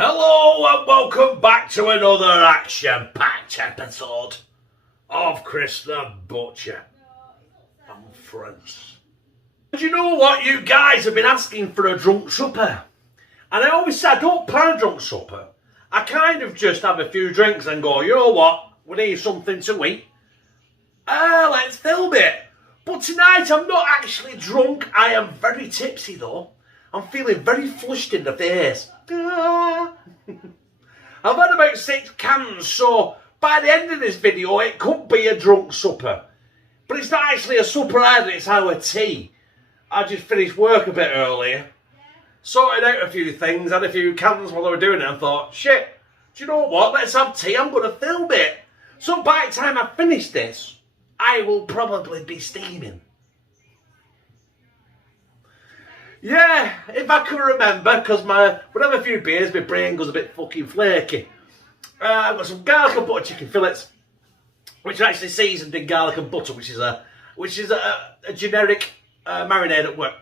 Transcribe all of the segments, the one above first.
Hello and welcome back to another action-packed episode of Chris the Butcher and Friends. And you know what? You guys have been asking for a drunk supper. And I always say I don't plan a drunk supper. I kind of just have a few drinks and go, you know what? We need something to eat. Let's film it. But tonight I'm not actually drunk. I am very tipsy though. I'm feeling very flushed in the face. I've had about 6 cans, so by the end of this video it could be a drunk supper. But it's not actually a supper either, it's our tea. I just finished work a bit earlier, sorted out a few things, had a few cans while I was doing it and thought, shit, do you know what, let's have tea, I'm going to film it. So by the time I finish this, I will probably be steaming. Yeah, if I can remember, because we'd have a few beers, my brain goes a bit fucking flaky. I've got some garlic and butter chicken fillets, which are actually seasoned in garlic and butter, which is a generic marinade at work.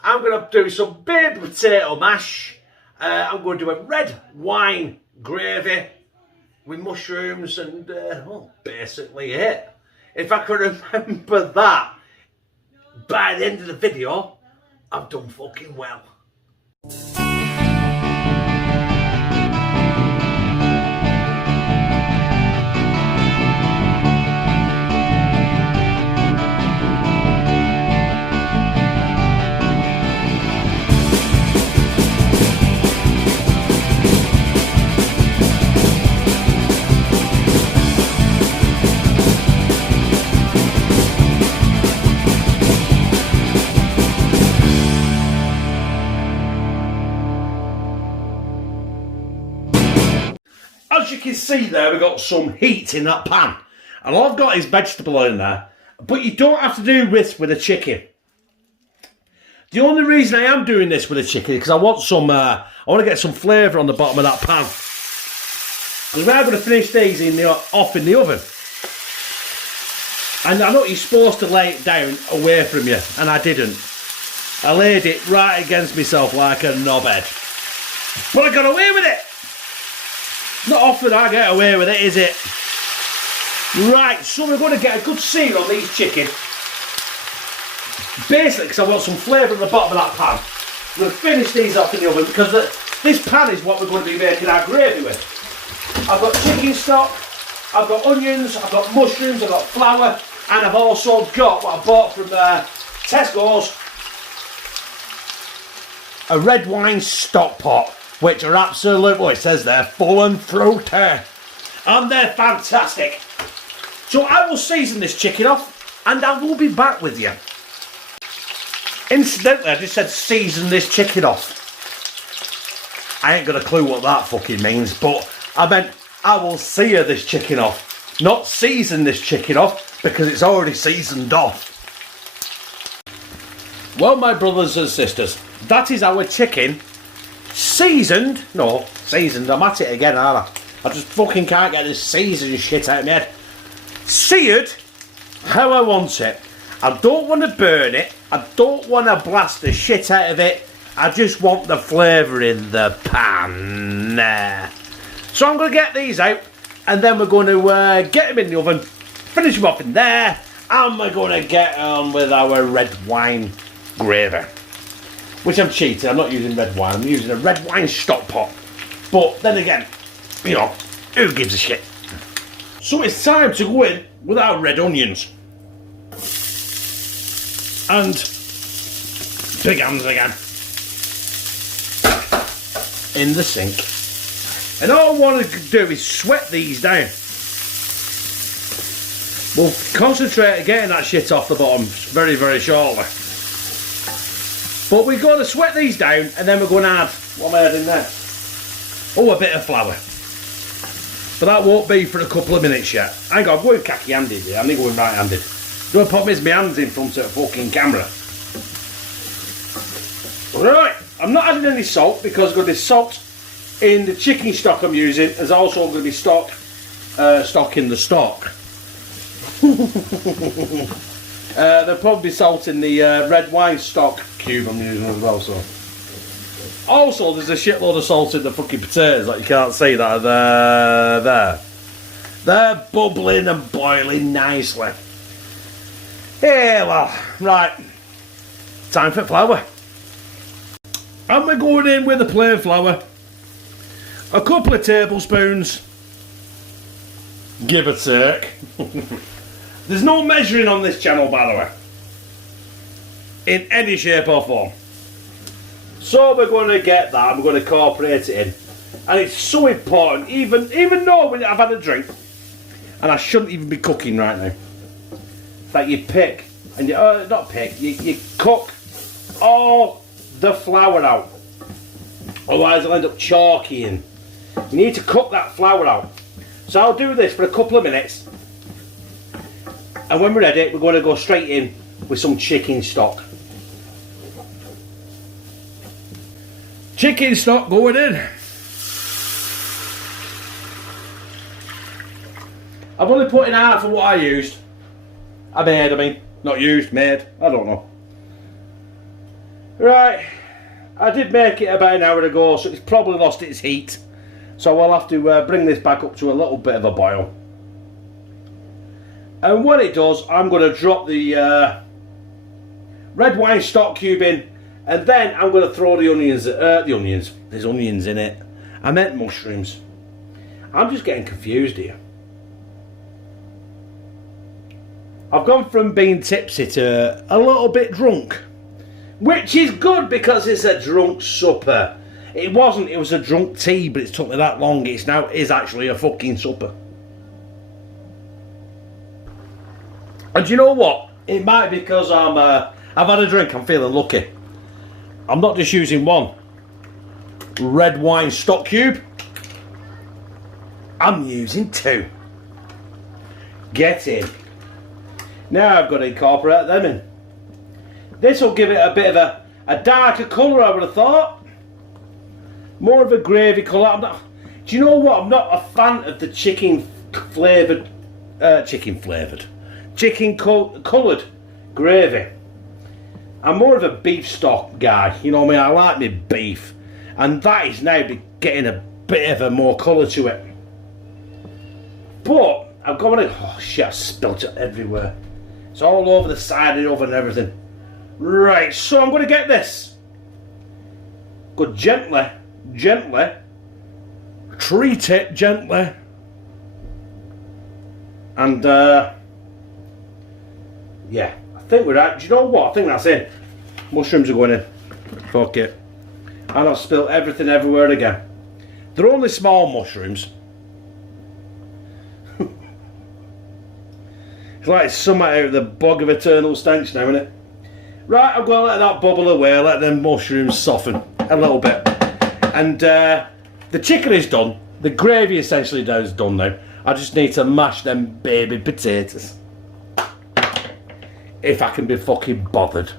I'm going to do some baby potato mash. I'm going to do a red wine gravy with mushrooms and, basically it. If I can remember that by the end of the video, I've done fucking well. As you can see there, we've got some heat in that pan. And all I've got is vegetable in there. But you don't have to do this with a chicken. The only reason I am doing this with a chicken is because I want to get some flavour on the bottom of that pan. Because we're going to finish these off in the oven. And I know you're supposed to lay it down away from you, and I didn't. I laid it right against myself like a knobhead. But I got away with it! Not often I get away with it, is it? Right, so we're going to get a good sear on these chicken. Basically, because I want some flavour at the bottom of that pan. I'm going to finish these off in the oven because this pan is what we're going to be making our gravy with. I've got chicken stock, I've got onions, I've got mushrooms, I've got flour, and I've also got what I bought from Tesco's, a red wine stock pot. Which are absolute, well, it says there, full and fruity. And they're fantastic. So I will season this chicken off and I will be back with you. Incidentally, I just said season this chicken off. I ain't got a clue what that fucking means, but I meant I will sear this chicken off. Not season this chicken off, because it's already seasoned off. Well, my brothers and sisters, that is our chicken. Seasoned? No, seasoned. I'm at it again, aren't I? I just fucking can't get this seasoned shit out of my head. Seared how I want it. I don't want to burn it. I don't want to blast the shit out of it. I just want the flavour in the pan. So I'm going to get these out and then we're going to get them in the oven, finish them off in there, and we're going to get on with our red wine gravy. Which I'm cheating, I'm not using red wine, I'm using a red wine stock pot. But then again, you know, who gives a shit? So it's time to go in with our red onions. And big hands again. In the sink. And all I want to do is sweat these down. We'll concentrate on getting that shit off the bottom very, very shortly. But we're going to sweat these down and then we're going to add, what am I adding there? Oh, a bit of flour. But that won't be for a couple of minutes yet. Hang on, I'm going khaki-handed here, I'm not going right-handed. Don't put my hands in front of the fucking camera. Right, I'm not adding any salt because there's going to be salt in the chicken stock I'm using. There's also going to be stock in the stock. There'll probably be salt in the red wine stock cube I'm using as well, so. Also, there's a shitload of salt in the fucking potatoes that you can't see that are there. They're bubbling and boiling nicely. Yeah, well, right. Time for flour. And we're going in with the plain flour. A couple of tablespoons. Give or take. There's no measuring on this channel, by the way. In any shape or form. So we're going to get that, we're going to incorporate it in. And it's so important, even though I've had a drink, and I shouldn't even be cooking right now, that you pick, and you, not pick, you cook all the flour out. Otherwise it'll end up chalky and you need to cook that flour out. So I'll do this for a couple of minutes, and when we're ready, we're going to go straight in with some chicken stock. Chicken stock going in. I've only put in half of what I used. I mean, not used, made, I don't know. Right, I did make it about an hour ago, so it's probably lost its heat. So I'll have to bring this back up to a little bit of a boil. And when it does, I'm going to drop the red wine stock cube in, and then I'm going to throw the onions, there's onions in it. I meant mushrooms. I'm just getting confused here. I've gone from being tipsy to a little bit drunk. Which is good because it's a drunk supper. It wasn't, it was a drunk tea, but it took me that long. It's now is actually a fucking supper. And do you know what? It might be because I've had a drink, I'm feeling lucky. I'm not just using one red wine stock cube. I'm using two. Get in. Now I've got to incorporate them in. This will give it a bit of a darker colour, I would have thought. More of a gravy colour. Do you know what? I'm not a fan of the chicken coloured gravy. I'm more of a beef stock guy. You know what I mean? I like my beef. And that is now getting a bit of a more colour to it. But I've got it. Oh shit, I spilt it everywhere. It's all over the side of the oven and everything. Right, so I'm going to get this. Go gently, treat it gently. And yeah, I think we're at. Do you know what? I think that's it. Mushrooms are going in. Fuck it. And I've spilt everything everywhere again. They're only small mushrooms. It's like something out of the bog of eternal stench now, isn't it? Right, I'm going to let that bubble away, let them mushrooms soften a little bit. And the chicken is done. The gravy essentially is done now. I just need to mash them baby potatoes. If I can be fucking bothered.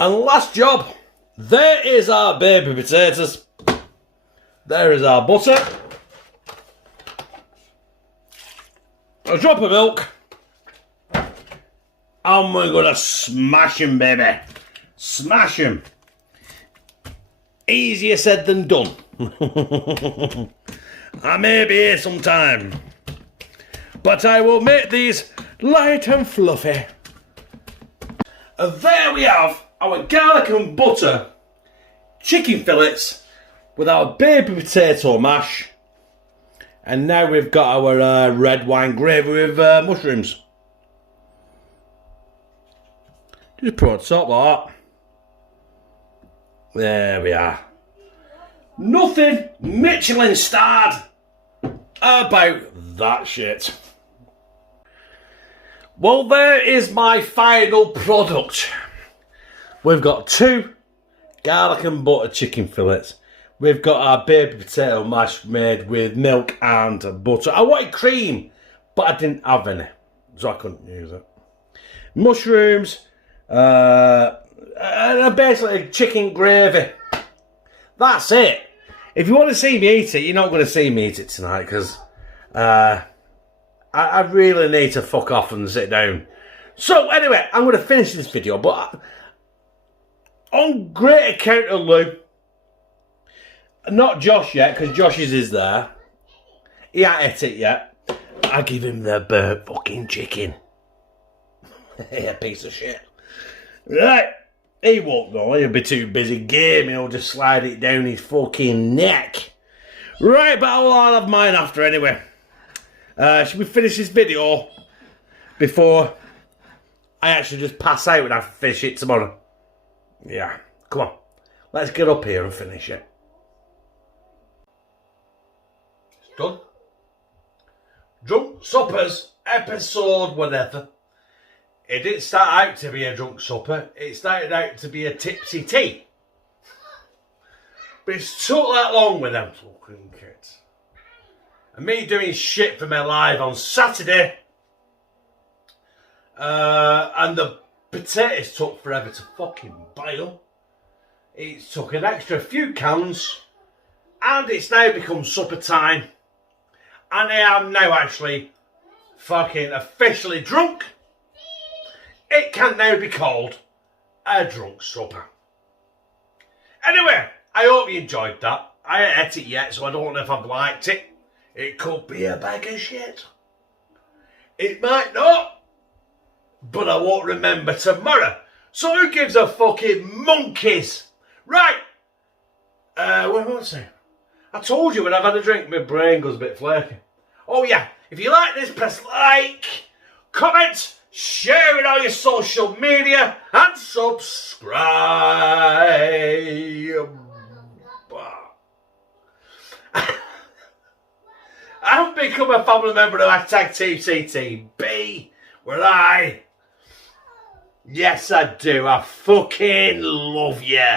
And last job. There is our baby potatoes. There is our butter. A drop of milk. And we're going to smash them, baby. Smash them. Easier said than done. I may be here sometime. But I will make these light and fluffy. And there we have our garlic and butter chicken fillets with our baby potato mash. And now we've got our red wine gravy with mushrooms. Just put it on top like that. There we are. Nothing Michelin starred about that shit. Well, there is my final product. We've got 2 garlic and butter chicken fillets. We've got our baby potato mash made with milk and butter. I wanted cream, but I didn't have any, so I couldn't use it. Mushrooms, and basically chicken gravy. That's it. If you want to see me eat it, you're not going to see me eat it tonight, because I really need to fuck off and sit down. So anyway, I'm going to finish this video, but on great account of Lou. Not Josh yet, because Josh's is there. He ain't ate it yet. I give him the burnt fucking chicken. Yeah, piece of shit. Right. He won't know. He'll be too busy gaming. He'll just slide it down his fucking neck. Right, but I'll have mine after anyway. Should we finish this video before I actually just pass out and I finish it tomorrow? Yeah. Come on. Let's get up here and finish it. It's done. Drunk Suppers, episode whatever. It didn't start out to be a drunk supper. It started out to be a tipsy tea. But it's took that long with them fucking kids. And me doing shit for my live on Saturday. And the potatoes took forever to fucking boil. It took an extra few cans. And it's now become supper time. And I am now actually fucking officially drunk. It can now be called a drunk supper. Anyway, I hope you enjoyed that. I ain't ate it yet, so I don't know if I've liked it. It could be a bag of shit. It might not. But I won't remember tomorrow. So who gives a fucking monkeys? Right. Where was I? I told you when I've had a drink, my brain goes a bit flaky. Oh yeah, if you like this, press like, comment, share it on your social media, and subscribe. I've become a family member of #TCTB. Will I? Yes, I do. I fucking love you.